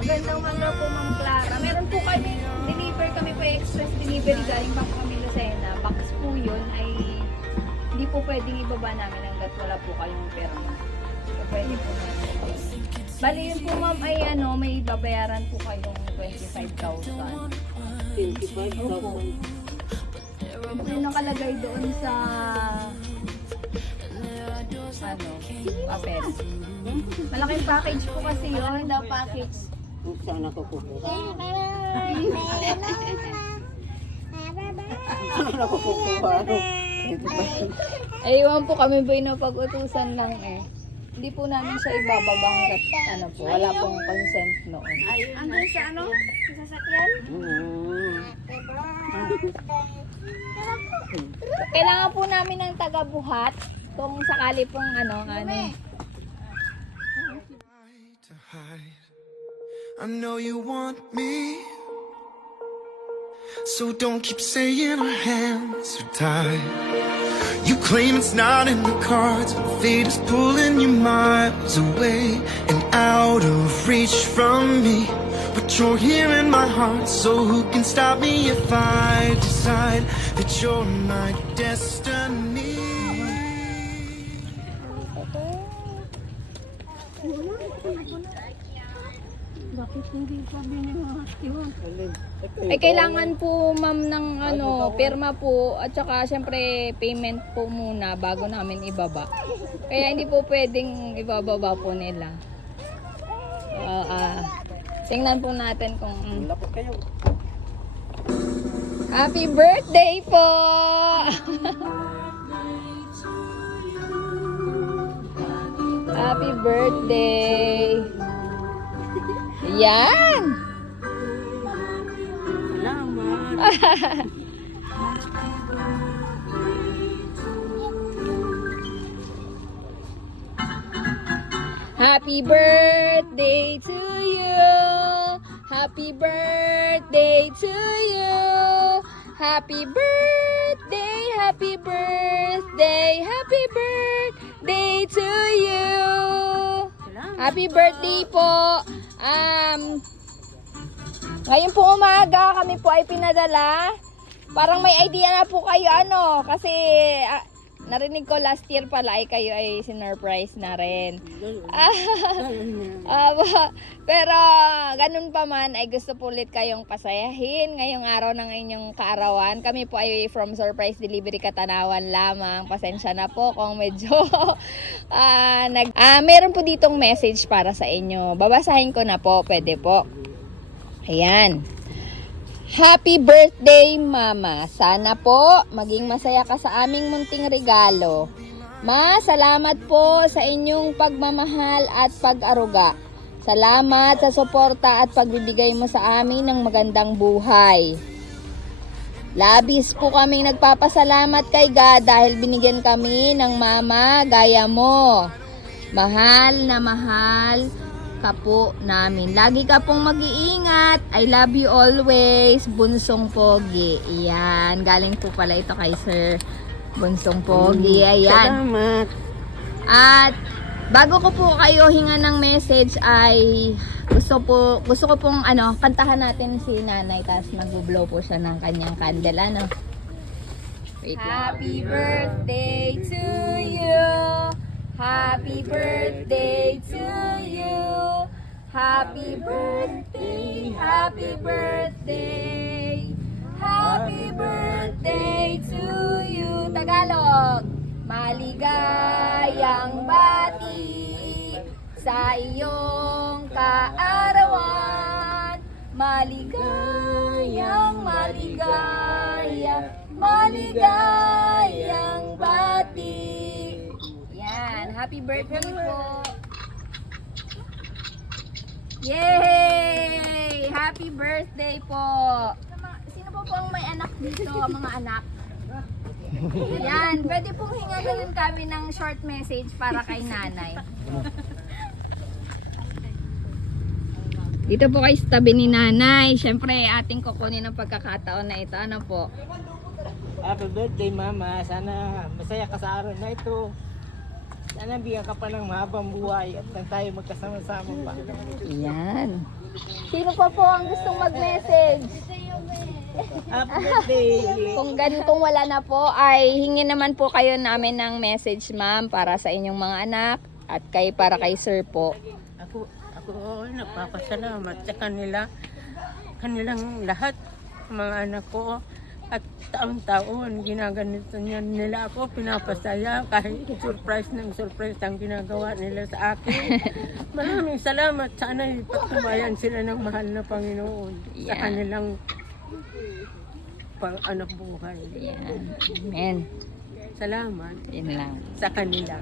Magandang umaga po, Ma'am Clara. Meron po kami, kami po express delivery galing Bangko kami Lucena. Box po yun ay hindi po pwedeng ibaba namin hanggat wala po kayong pera. So, pwede po namin. Bali yun po, Ma'am, ay may babayaran po kayong 25,000. 25,000. Yun po yung nakalagay doon sa papel. Malaking package po kasi yun, the package. Saan ako kukuha? Saan ako kukuha? Ayun po kami po napag-utusan lang eh. Hindi po namin siya ibababa hanggat wala pong consent noon. Andun sa sa sasakyan? Kailangan po namin ng taga-buhat kung sakali pong I know you want me, so don't keep saying our hands are tied. You claim it's not in the cards, but fate is pulling you miles away and out of reach from me. But you're here in my heart, so who can stop me if I decide that you're my destiny? Bakit hindi pa binihat yun? Ay kailangan po ma'am ng pirma po at saka syempre payment po muna bago namin ibaba. Kaya hindi po pwedeng ibababa po nila. Tingnan po natin kung Happy birthday po! Happy birthday! Yan! Salamat. Happy birthday to you! Happy birthday to you! Happy birthday! Happy birthday! Happy birthday to you! Happy birthday po! Ngayon po umaga kami po ay pinadala. Parang may idea na po kayo kasi narinig ko last year pala ay kayo ay sinurprise na rin. Pero ganun pa man ay gusto po ulit kayong pasayahin ngayong araw ng inyong kaarawan. Kami po ay from Surprise Delivery Katanawan lamang. Pasensya na po kung medyo meron po ditong message para sa inyo. Babasahin ko na po, pwede po. Ayan. Happy birthday, Mama. Sana po maging masaya ka sa aming munting regalo. Ma, salamat po sa inyong pagmamahal at pag-aruga. Salamat sa suporta at pagbibigay mo sa amin ng magandang buhay. Labis po kaming nagpapasalamat kay God dahil binigyan kami ng mama gaya mo. Mahal na mahal ka po namin. Lagi ka pong mag-iingat. I love you always. Bunsong Pogi. Ayan. Galing po pala ito kay Sir Bunsong Pogi. Ayan. Salamat. At bago ko po kayo hinga ng message ay gusto ko pong kantahan natin si Nanay tapos mag-blow po siya ng kanyang candle. Wait lang. Happy birthday to you. Happy birthday to you. Happy birthday, happy birthday. Happy birthday to you. Tagalog. Maligayang bati sa iyong kaarawan. Maligayang maligayang bati. Happy birthday po! Yay! Happy birthday po! Sino po ang may anak dito, mga anak? Yan, pwede pong hingalin kami ng short message para kay nanay. Dito po kayo sa tabi ni nanay. Siyempre, ating kukunin ang pagkakataon na ito. Ano po? Happy birthday, Mama. Sana masaya ka sa araw na ito. Sana bigyan ka pa ng mahabang buhay at na tayo magkasama-sama pa. Yan. Sino pa po ang gustong mag-message? Happy birthday! Kung wala na po, ay hingi naman po kayo namin ng message, ma'am, para sa inyong mga anak at para kay sir po. Ako nagpapasalamat sa kanilang lahat, mga anak ko. At taon-taon, ginaganito nila ako, pinapasaya kahit surprise ang ginagawa nila sa akin. Maraming salamat. Sana ipagtubayan sila ng mahal na Panginoon sa Yeah. kanilang pang-anak buhay. Yan. Amen. Salamat Yan lang. sa kanila.